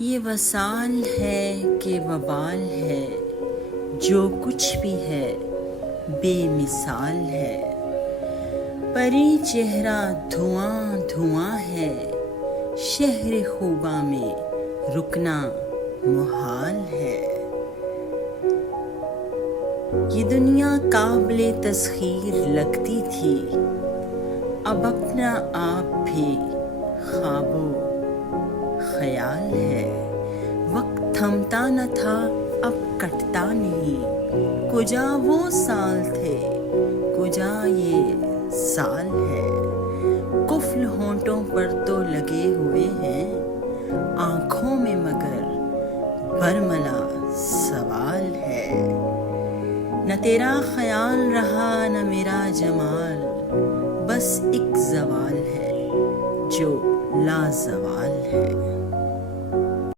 یہ وصال ہے کہ وبال ہے، جو کچھ بھی ہے بے مثال ہے۔ پری چہرہ دھواں دھواں ہے، شہر خوباں میں رکنا محال ہے۔ یہ دنیا قابل تسخیر لگتی تھی، اب اپنا آپ بھی خواب و خیال ہے۔ وقت تھمتا نہ تھا اب کٹتا نہیں، کجا وہ سال تھے کجا یہ سال ہے۔ قفل ہونٹوں پر تو لگے ہوئے ہیں، آنکھوں میں مگر برملا سوال ہے۔ نہ تیرا خیال رہا نہ میرا جمال، بس ایک زوال ہے جو لازوال ہے۔